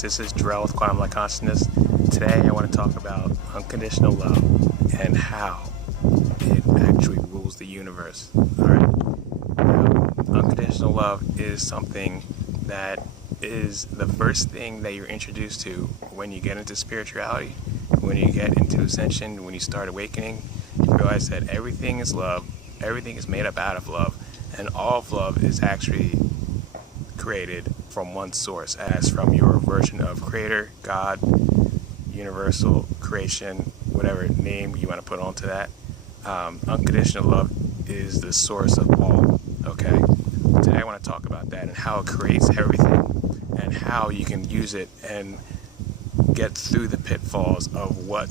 guys, this is Drell with Quantum Light Consciousness. Today I want to talk about unconditional love and how it actually rules the universe. Alright, unconditional love is something that is the first thing that you're introduced to when you get into spirituality, when you get into ascension, when you start awakening. You realize that everything is love, everything is made up out of love, and all of love is actually created from one source, as from your version of creator, God, universal, creation, whatever name you want to put onto that. Unconditional love is the source of all. Okay, today I want to talk about that and how it creates everything and how you can use it and get through the pitfalls of what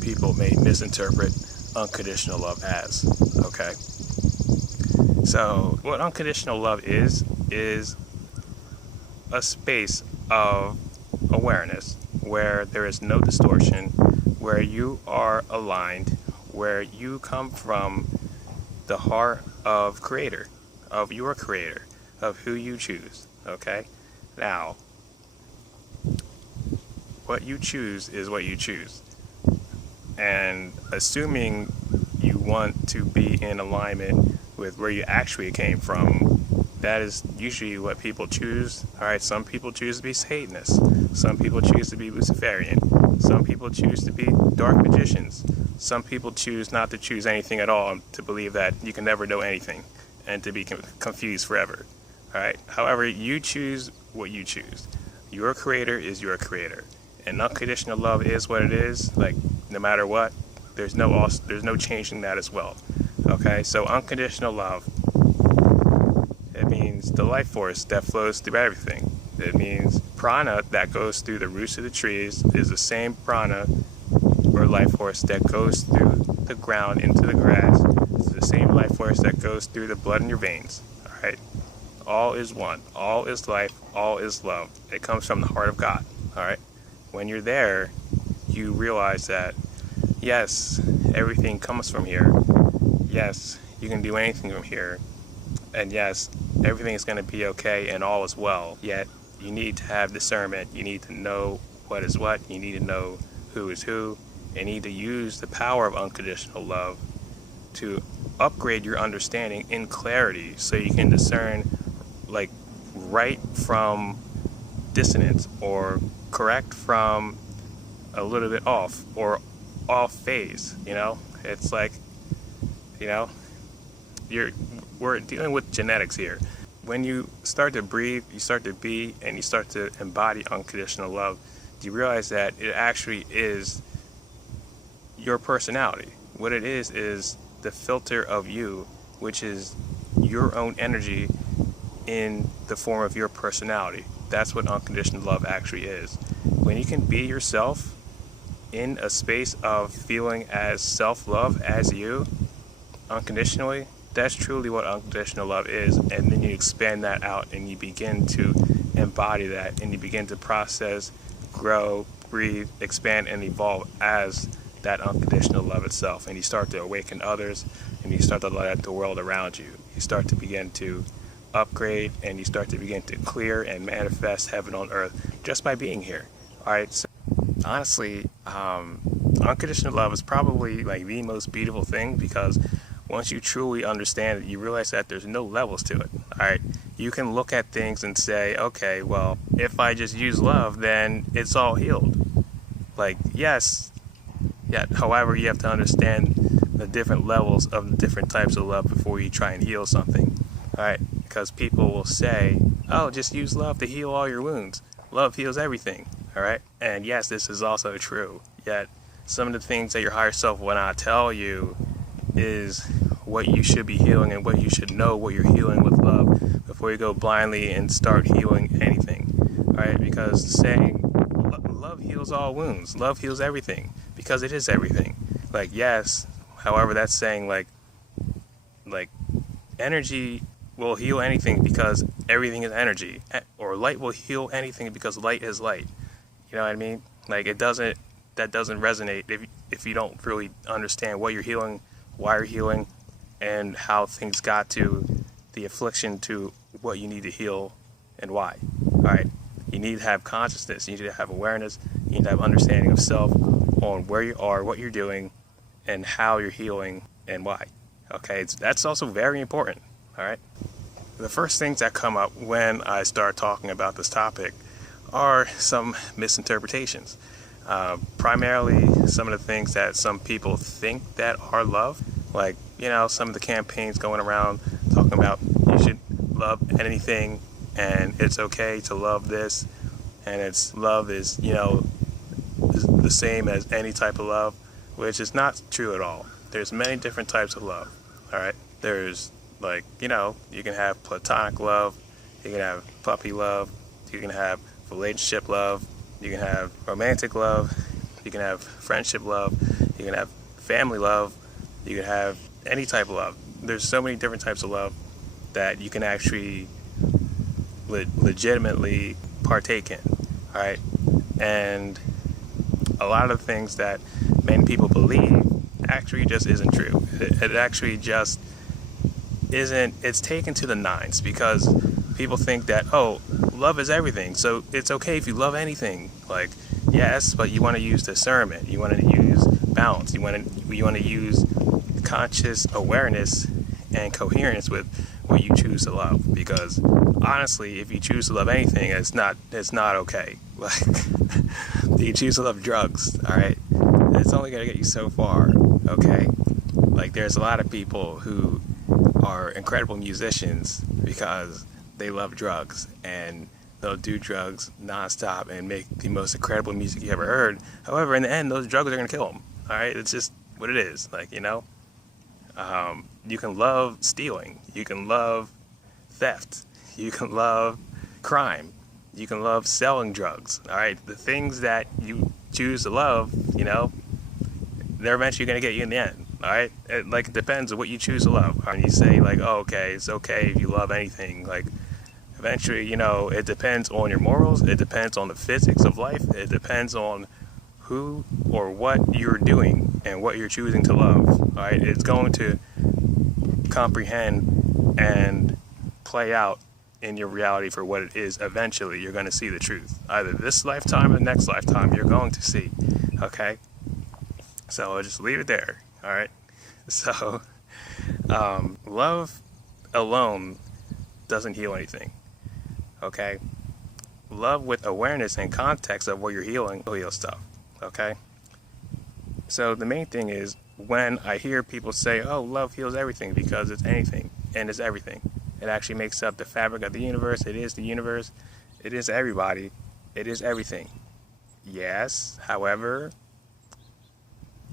people may misinterpret unconditional love as. Okay, so what unconditional love is a space of awareness where there is no distortion, where you are aligned, where you come from the heart of creator, of your creator, of who you choose. Okay, now what you choose is what you choose, and assuming you want to be in alignment with where you actually came from, that is usually what people choose. Alright, some people choose to be Satanists, some people choose to be Luciferian, some people choose to be dark magicians, some people choose not to choose anything at all, to believe that you can never know anything and to be confused forever. Alright, however, you choose what you choose. Your creator is your creator, and unconditional love is what it is. Like, no matter what, there's no changing that as well. Okay, so unconditional love, it means the life force that flows through everything. It means prana that goes through the roots of the trees is the same prana or life force that goes through the ground into the grass. It's the same life force that goes through the blood in your veins. Alright, all is one, all is life, all is love. It comes from the heart of God. Alright, when you're there, you realize that yes, everything comes from here. Yes, you can do anything from here. And yes, everything is going to be okay and all is well. Yet, you need to have discernment. You need to know what is what. You need to know who is who. You need to use the power of unconditional love to upgrade your understanding in clarity, so you can discern like right from dissonance, or correct from a little bit off, or off phase. You know, it's like, you know, we're dealing with genetics here. When you start to breathe, you start to be, and you start to embody unconditional love, you realize that it actually is your personality. What it is the filter of you, which is your own energy in the form of your personality. That's what unconditional love actually is. When you can be yourself in a space of feeling as self-love as you, unconditionally, that's truly what unconditional love is. And then you expand that out and you begin to embody that, and you begin to process, grow, breathe, expand, and evolve as that unconditional love itself. And you start to awaken others, and you start to light up the world around you. You start to begin to upgrade, and you start to begin to clear and manifest heaven on earth just by being here. Alright, so honestly, unconditional love is probably like the most beautiful thing, because once you truly understand it, you realize that there's no levels to it. Alright, you can look at things and say, okay, well, if I just use love, then it's all healed. Like, yes, yeah, however, you have to understand the different levels of the different types of love before you try and heal something. Alright, because people will say, oh, just use love to heal all your wounds. Love heals everything. Alright, and yes, this is also true. Yet, some of the things that your higher self will not tell you is what you should be healing, and what you should know what you're healing with love before you go blindly and start healing anything. Alright, because saying love heals all wounds, love heals everything, because it is everything. Like, yes, however, that's saying like energy will heal anything because everything is energy, or light will heal anything because light is light. You know what I mean? Like, that doesn't resonate if you don't really understand what you're healing, why you're healing, and how things got to the affliction to what you need to heal and why. Alright, You need to have consciousness. You need to have awareness. You need to have understanding of self on where you are, what you're doing, and how you're healing and why. Okay, that's also very important. All right. The first things that come up when I start talking about this topic are some misinterpretations. Primarily some of the things that some people think that are love. Like, some of the campaigns going around talking about you should love anything and it's okay to love this, and love is, the same as any type of love, which is not true at all. There's many different types of love. All right. There's you can have platonic love, you can have puppy love, you can have relationship love, you can have romantic love, you can have friendship love, you can have family love, you can have any type of love. There's so many different types of love that you can actually legitimately partake in, all right? And a lot of the things that many people believe actually just isn't true. It actually just isn't. It's taken to the nines because people think that, oh, love is everything, so it's okay if you love anything. Like, yes, but you want to use discernment, you want to use balance, you want to use conscious awareness and coherence with what you choose to love. Because honestly, if you choose to love anything, it's not okay. Like, you choose to love drugs, all right? It's only gonna get you so far, okay? Like, there's a lot of people who are incredible musicians because they love drugs, and they'll do drugs nonstop and make the most incredible music you ever heard. However, in the end, those drugs are gonna kill them. All right, it's just what it is. Like, you can love stealing, you can love theft, you can love crime, you can love selling drugs. All right, the things that you choose to love, they're eventually gonna get you in the end. All right, it depends on what you choose to love. And you say oh, okay, it's okay if you love anything. Like, eventually, it depends on your morals. It depends on the physics of life. It depends on who or what you're doing and what you're choosing to love. All right, it's going to comprehend and play out in your reality for what it is. Eventually, you're going to see the truth. Either this lifetime or the next lifetime, you're going to see. Okay, so I'll just leave it there. All right. So, love alone doesn't heal anything. Okay. Love with awareness and context of what you're healing will heal stuff. Okay. So the main thing is, when I hear people say, "Oh, love heals everything," because it's anything and it's everything. It actually makes up the fabric of the universe. It is the universe. It is everybody. It is everything. Yes. However,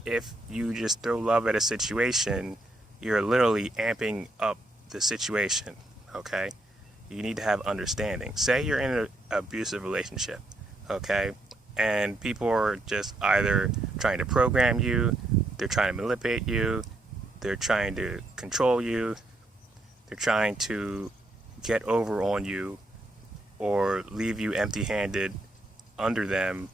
if you just throw love at a situation, you're literally amping up the situation, okay? You need to have understanding. Say you're in an abusive relationship, okay? And people are just either trying to program you, they're trying to manipulate you, they're trying to control you, they're trying to get over on you or leave you empty-handed under them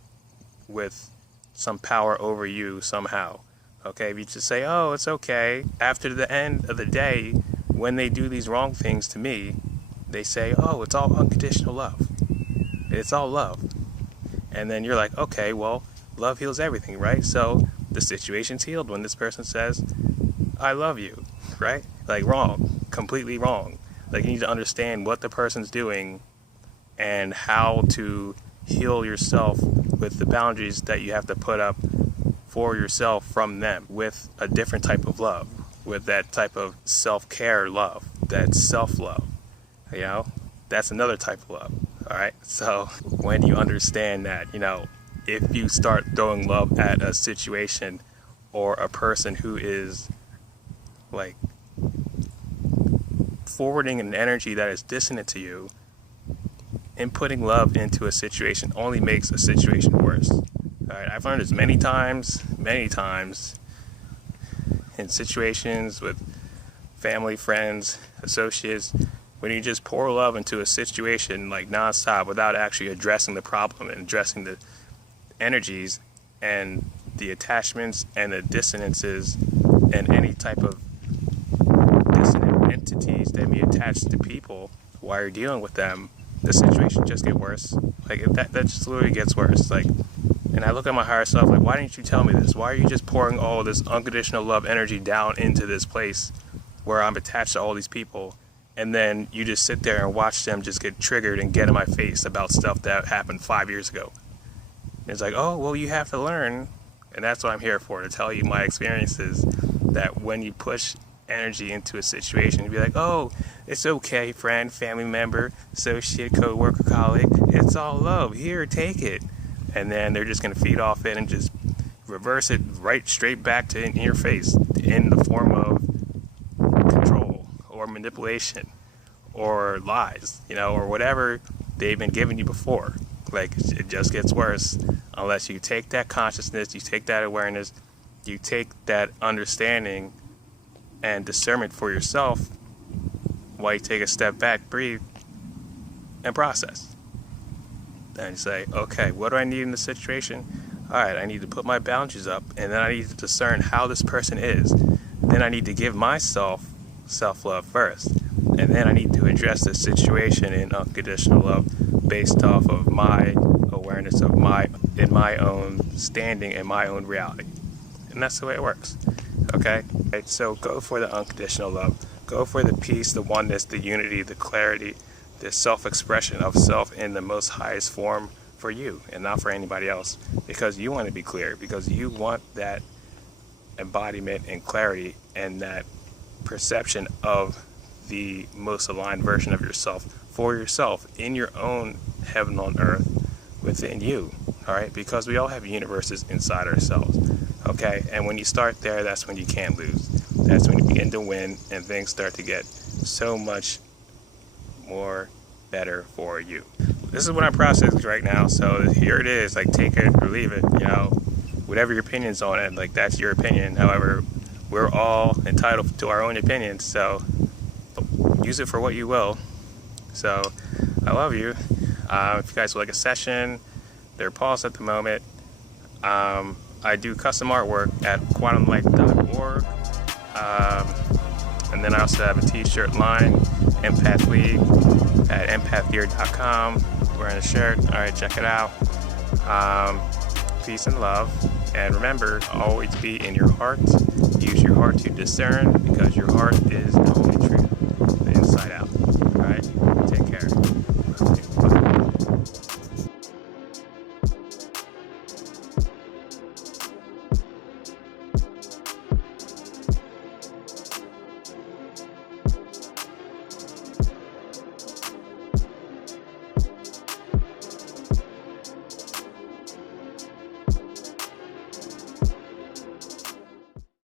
with some power over you somehow. Okay, if you just say, oh, it's okay, after the end of the day, when they do these wrong things to me, they say, oh, it's all unconditional love. It's all love. And then you're like, okay, well, love heals everything, right? So the situation's healed when this person says, I love you, right? Like, wrong, completely wrong. Like, you need to understand what the person's doing and how to heal yourself with the boundaries that you have to put up for yourself from them, with a different type of love, with that type of self-care love, that self-love. That's another type of love. All right. So when you understand that, if you start throwing love at a situation or a person who is like forwarding an energy that is dissonant to you, and putting love into a situation only makes a situation worse. All right, I've learned this many times in situations with family, friends, associates. When you just pour love into a situation like nonstop without actually addressing the problem and addressing the energies and the attachments and the dissonances and any type of dissonant entities that may attach to people while you're dealing with them, the situation just get worse. Like that just literally gets worse. Like, and I look at my higher self like, why didn't you tell me this? Why are you just pouring all this unconditional love energy down into this place where I'm attached to all these people, and then you just sit there and watch them just get triggered and get in my face about stuff that happened 5 years ago? And it's like, oh, well, you have to learn, and that's what I'm here for, to tell you my experiences, that when you push energy into a situation, you'd be like, oh, it's okay, friend, family member, associate, co-worker, colleague, it's all love, here, take it. And then they're just going to feed off it and just reverse it right straight back to in your face in the form of control or manipulation or lies, or whatever they've been giving you before. Like, it just gets worse unless you take that consciousness, you take that awareness, you take that understanding and discernment for yourself while you take a step back, breathe, and process. And you say, okay, what do I need in this situation? All right, I need to put my boundaries up, and then I need to discern how this person is. Then I need to give myself self-love first. And then I need to address this situation in unconditional love based off of my awareness of my own standing and my own reality. And that's the way it works. Okay? Right, so go for the unconditional love. Go for the peace, the oneness, the unity, the clarity, the self-expression of self in the most highest form for you and not for anybody else, because you want to be clear, because you want that embodiment and clarity and that perception of the most aligned version of yourself for yourself in your own heaven on earth within you. All right, because we all have universes inside ourselves. Okay, and when you start there, that's when you can't lose. That's when you begin to win and things start to get so much more better for you. This is what I'm processing right now, so here it is. Like, take it or leave it, whatever your opinion's on it, like, that's your opinion. However, we're all entitled to our own opinions, so use it for what you will. So I love you. If you guys would like a session, they're paused at the moment. I do custom artwork at quantumlight.org. And then I also have a t-shirt line, Empath League, at empathgear.com. Wearing a shirt. All right, check it out. Peace and love. And remember, always be in your heart. Use your heart to discern, because your heart is the only truth.